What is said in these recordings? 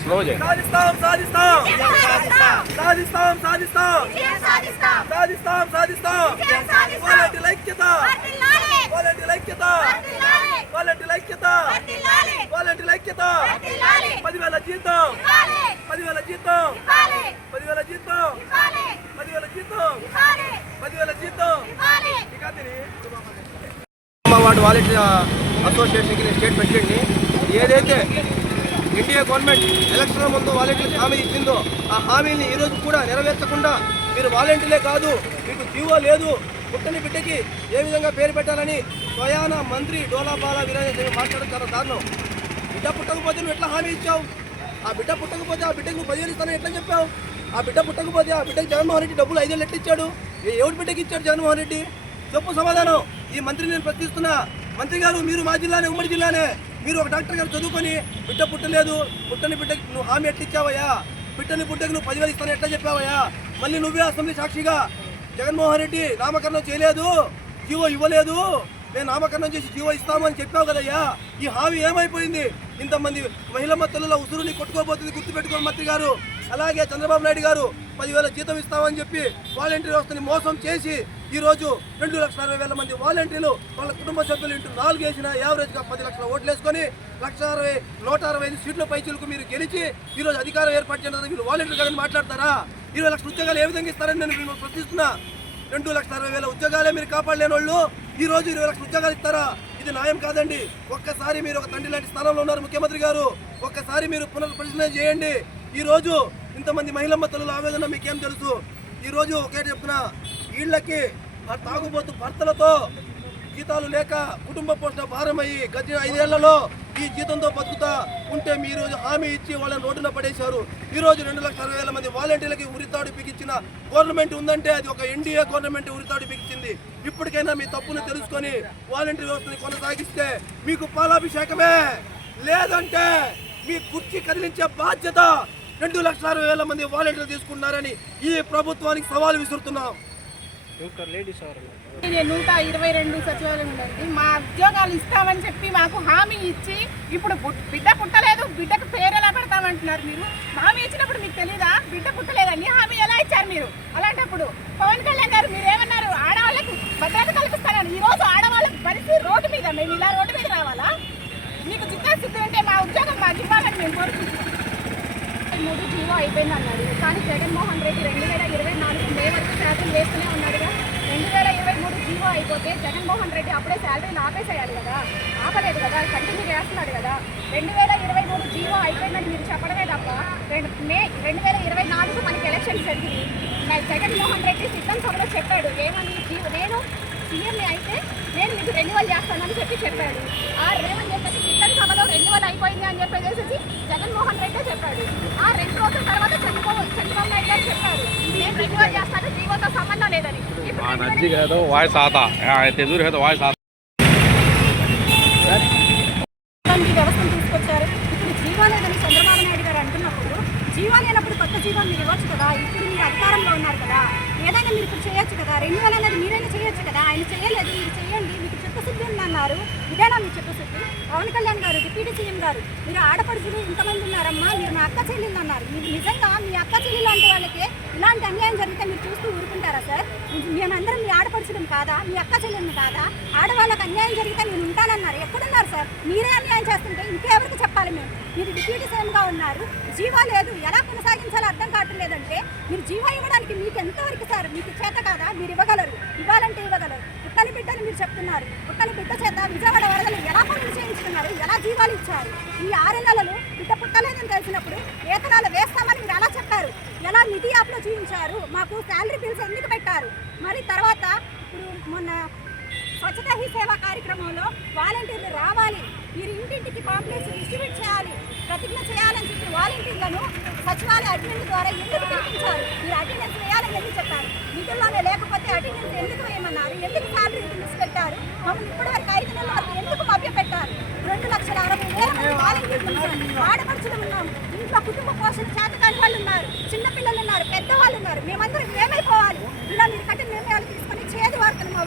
Slow సాధిస్తాం సాధిస్తాం సాధిస్తాం సాధిస్తాం సాధిస్తాం సాధిస్తాం వాలంటీర్ల ఐక్యత వాలంటీర్ల ఐక్యత వాలంటీర్ల ఐక్యత వాలంటీర్ల ఐక్యత 10,000 జీతం 10,000 జీతం 10,000 జీతం 10,000 జీతం 10,000 జీతం వార్డు వాలంటీర్ అసోసియేషన్కి స్టేట్ ప్రెసిడెంట్ని ఏదైతే ఎన్డీఏ గవర్నమెంట్ ఎలక్షన్ల ముందు వాలంటీర్లకు హామీ ఇచ్చిందో ఆ హామీని ఈరోజు కూడా నెరవేర్చకుండా మీరు వాలంటీర్లే కాదు మీకు జీవో లేదు పుట్టని బిడ్డకి ఏ విధంగా పేరు పెట్టాలని స్వయాన మంత్రి డోలాబాల వీరాజేశ్వరి మాట్లాడడం చాలా దారుణం. బిడ్డ పుట్టకపోతే నువ్వు ఎట్లా హామీ ఇచ్చావు? ఆ బిడ్డ పుట్టకపోతే ఆ బిడ్డకు నువ్వు 10,000 ఇస్తానని ఎట్లా చెప్పావు? ఆ బిడ్డ పుట్టకపోతే ఆ బిడ్డకి జగన్మోహన్ రెడ్డి డబ్బులు 5,000 ఎట్లా ఇచ్చాడు? ఎవరి బిడ్డకి ఇచ్చాడు జగన్మోహన్ రెడ్డి? చెప్పు సమాధానం. ఈ మంత్రిని నేను ప్రశ్నిస్తున్నా. మంత్రి గారు మీరు మా జిల్లానే ఉమ్మడి జిల్లానే మీరు ఒక డాక్టర్ గారు చదువుకొని బిడ్డ పుట్టలేదు పుట్టని బిడ్డకి నువ్వు హామీ ఎట్లా ఇచ్చావయ్యా? బిడ్డని బిడ్డకి నువ్వు 10,000 ఇస్తాను ఎట్లా చెప్పావయ్యా? మళ్ళీ నువ్వే అసెంబ్లీ సాక్షిగా జగన్మోహన్ రెడ్డి నామకరణం చేయలేదు జీవో ఇవ్వలేదు నేను నామకరణం చేసి జీవో ఇస్తామని చెప్పావు కదయ్యా. ఈ హామీ ఏమైపోయింది? ఇంతమంది మహిళమ్మ తల్లుల ఉసురుని కొట్టుకోబోతుంది గుర్తుపెట్టుకోండి మంత్రి గారు. అలాగే చంద్రబాబు నాయుడు గారు 10,000 జీతం ఇస్తామని చెప్పి వాలంటీర్ వ్యవస్థని మోసం చేసి ఈరోజు 2,60,000 మంది వాలంటీర్లు వాళ్ళ కుటుంబ సభ్యులు ఇంటూ 4 వేసిన యావరేజ్గా 10 లక్షల ఓట్లు వేసుకొని 1,60,165 సీట్ల పైచీలకు మీరు గెలిచి ఈరోజు అధికారం ఏర్పాటు చేయడానికి మీరు వాలంటీర్ గారిని మాట్లాడతారా? 20 లక్షల ఉద్యోగాలు ఏ విధంగా ఇస్తారని నేను మిమ్మల్ని ప్రశ్నిస్తున్నా. 2,60,000 ఉద్యోగాలే మీరు కాపాడలేని వాళ్ళు ఈరోజు 20 లక్షల ఉద్యోగాలు ఇస్తారా? ఇది న్యాయం కాదండి. ఒక్కసారి మీరు ఒక తండ్రి లాంటి స్థానంలో ఉన్నారు ముఖ్యమంత్రి గారు. ఒక్కసారి మీరు పునర్పరిశీలన చేయండి. ఈరోజు ఇంతమంది మహిళమ్మ తల్లుల ఆవేదన మీకేం తెలుసు? ఈరోజు ఒకే చెప్తున్నా, వీళ్ళకి తాగుబోతు భర్తలతో జీతాలు లేక కుటుంబ పోషణ భారమయ్యి గత 5 ఏళ్లలో ఈ జీతంతో బతుకుతా ఉంటే మీరు హామీ ఇచ్చి వాళ్ళని రోడ్డున పడేశారు. ఈరోజు 2,60,000 మంది వాలంటీర్లకి ఉరితాడు బిగించిన గవర్నమెంట్ ఉందంటే అది ఒక ఎన్డీఏ గవర్నమెంట్ ఉరితాడు బిగించింది. ఇప్పటికైనా మీ తప్పును తెలుసుకొని వాలంటీర్ వ్యవస్థని కొనసాగిస్తే మీకు పాలాభిషేకమే, లేదంటే మీ కుర్చీ కదిలించే బాధ్యత 2,60,000 మంది వాలంటీర్లు తీసుకున్నారని ఈ ప్రభుత్వానికి సవాల్ విసురుతున్నాం. 122 సచివాలయం ఉందండి. మా ఉద్యోగాలు ఇస్తామని చెప్పి మాకు హామీ ఇచ్చి ఇప్పుడు బిడ్డ పుట్టలేదు బిడ్డకు పేరు ఎలా పెడతామంటున్నారు మీరు? హామీ ఇచ్చినప్పుడు మీకు తెలీదా బిడ్డ పుట్టలేదని? హామీ ఎలా ఇచ్చారు మీరు? అలాంటప్పుడు పవన్ కళ్యాణ్ గారు మీరు ఏమన్నారు? ఆడవాళ్ళకి భద్రత కల్పిస్తారని. ఈరోజు ఆడవాళ్ళకి పరిస్థితి రోడ్డు మీద, మేము ఇలా రోడ్డు మీద రావాలా? మీకు చిత్తశుద్ధి ఉంటే మా ఉద్యోగం మాకు ఇవ్వాలని మేము కోరుకుంటున్నాం. 3 జీవో అయిపోయింది అన్నాడు. కానీ జగన్మోహన్ రెడ్డి 2024 మే వరకు శాలరీ వేస్తూనే ఉన్నాడుగా. 2023 జీవో అయిపోతే జగన్మోహన్ రెడ్డి అప్పుడే శాలరీని ఆపేసేయాలి కదా. ఆపలేదు కదా, కంటిన్యూ చేస్తున్నాడు కదా. 2023 జీవో అయిపోయిందని మీరు చెప్పడమే తప్ప మే 2024 మనకి ఎలక్షన్స్ జరిగింది. జగన్మోహన్ రెడ్డి సిద్ధం సభలో చెప్పాడు ఏమని, నేను సీఎంని అయితే నేను మీకు రెన్యువల్ చేస్తానని చెప్పాడు. ఏమని చెప్పేసి సిద్ధం సభలో రెన్యువల్ అయిపోయింది అని చెప్పేసి జగన్మోహన్ రెడ్డి చెప్పాడు. 2 రోజుల తర్వాత చంద్రబాబు నాయుడు గారు చెప్పారు నేను రెన్యువల్ చేస్తాను, జీవోతో సంబంధం లేదని. వ్యవస్థను తీసుకొచ్చారు. ఇప్పుడు జీవో లేదని చంద్రబాబు నాయుడు గారు అంటున్నప్పుడు జీవో లేనప్పుడు కొత్త జీవో మీరు ఇవ్వచ్చు కదా. ఇప్పుడు మీరు అధికారంలో ఉన్నారు కదా, ఏదైనా మీరు ఇప్పుడు చేయొచ్చు కదా. రెన్యువల్ అనేది మీరైనా చేయొచ్చు కదా. ఆయన చేయలేదు, మీరు చేయండి. మీకు చిత్తశుద్ధి ఉందన్నారు. ఇదేనా మీ చిత్తశుద్ధి? పవన్ కళ్యాణ్ గారు, డిప్యూటీ సీఎం గారు, మీరు ఆడపడుచులు ఇంతమంది ఉన్నారమ్మా, మీరు మా అక్క చెల్లెళ్ళు అన్నారు. మీరు నిజంగా మీ అక్క చెల్లెలు లాంటి వాళ్ళకి ఇలాంటి అన్యాయం జరిగితే మీరు చూస్తూ ఊరుకుంటారా సార్? మేమందరం మీ ఆడపడుచులం కాదా? మీ అక్క చెల్లెళ్ళు కాదా? ఆడవాళ్ళకి అన్యాయం జరిగితే నేను ఉంటానన్నారు. ఎక్కడున్నారు సార్? మీరే అన్యాయం చేస్తుంటే ఇంకెవరికి చెప్పాలి? మీరు డిప్యూటీ సీఎంగా ఉన్నారు, జీవో లేదు, ఎలా కొనసాగించాలో అర్థం కావట్లేదంటే మీరు జీవో ఇవ్వడానికి మీకు ఎంతవరకు సార్? మీకు చేత కాదా? మీరు ఇవ్వగలరు, ఇవ్వాలంటే ఇవ్వగలరు. పుట్టని బిడ్డని మీరు చెప్తున్నారు. పుట్టని బిడ్డ చేత విజయవాడ వరదలు ఎలా పనులు చేయించుకున్నారు? ఎలా జీవాలు ఇచ్చారు? ఈ 6 నెలలు బిడ్డ పుట్టలేదని తెలిసినప్పుడు వేతనాలు వేస్తామని మీరు ఎలా చెప్పారు? ఎలా నిధి యాప్లో చూపించారు? మాకు శాలరీ బిల్స్ ఎందుకు పెట్టారు? మరి తర్వాత ఇప్పుడు మొన్న స్వచ్ఛతా హీ సేవా కార్యక్రమంలో వాలంటీర్లు రావాలి, మీరు ఇంటింటికి పాంప్లెట్స్ డిస్ట్రిబ్యూట్ చేయాలి, ప్రతిజ్ఞ చేయాలని చెప్పి వాలంటీర్లను సచివాలయ అటెండెన్స్ ద్వారా ఎందుకు పిలిపించారు? మీరు అటెండెన్స్ వేయాలని ఎందుకు చెప్పారు? నిధుల్లోనే లేకపోతే అటెండెన్స్ ఎందుకు వేయమన్నారు? ఎందుకు శాలరీ బిల్స్ పెట్టారు? మమ్మల్ని ఇప్పటివరకు 5 నెలల వరకు ఎందుకు మభ్య పెట్టారు? 2,60,000 మంది వాలంటీర్లు ఆడపడుచులు ఉన్నాం, ఇంట్లో కుటుంబ పోషణ చేతకాని వాళ్ళు ఉన్నారు, చిన్నపిల్లలు ఉన్నారు, పెద్దవాళ్ళు ఉన్నారు. మేమందరం ఏమైపోవాలి? ఇలా మీరు కఠిన నిర్ణయాలు తీసుకొని చేదు వార్తలు మా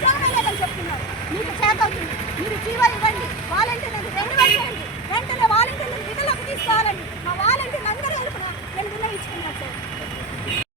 ఉద్యోగమే లేదని చెప్తున్నారు. మీకు చేత అవుతుంది, మీరు జీవో ఇవ్వండి, వాలంటీర్లను రెన్యువల్ చేయండి, వెంటనే వాలంటీర్లను విధులకు తీసుకోవాలండి.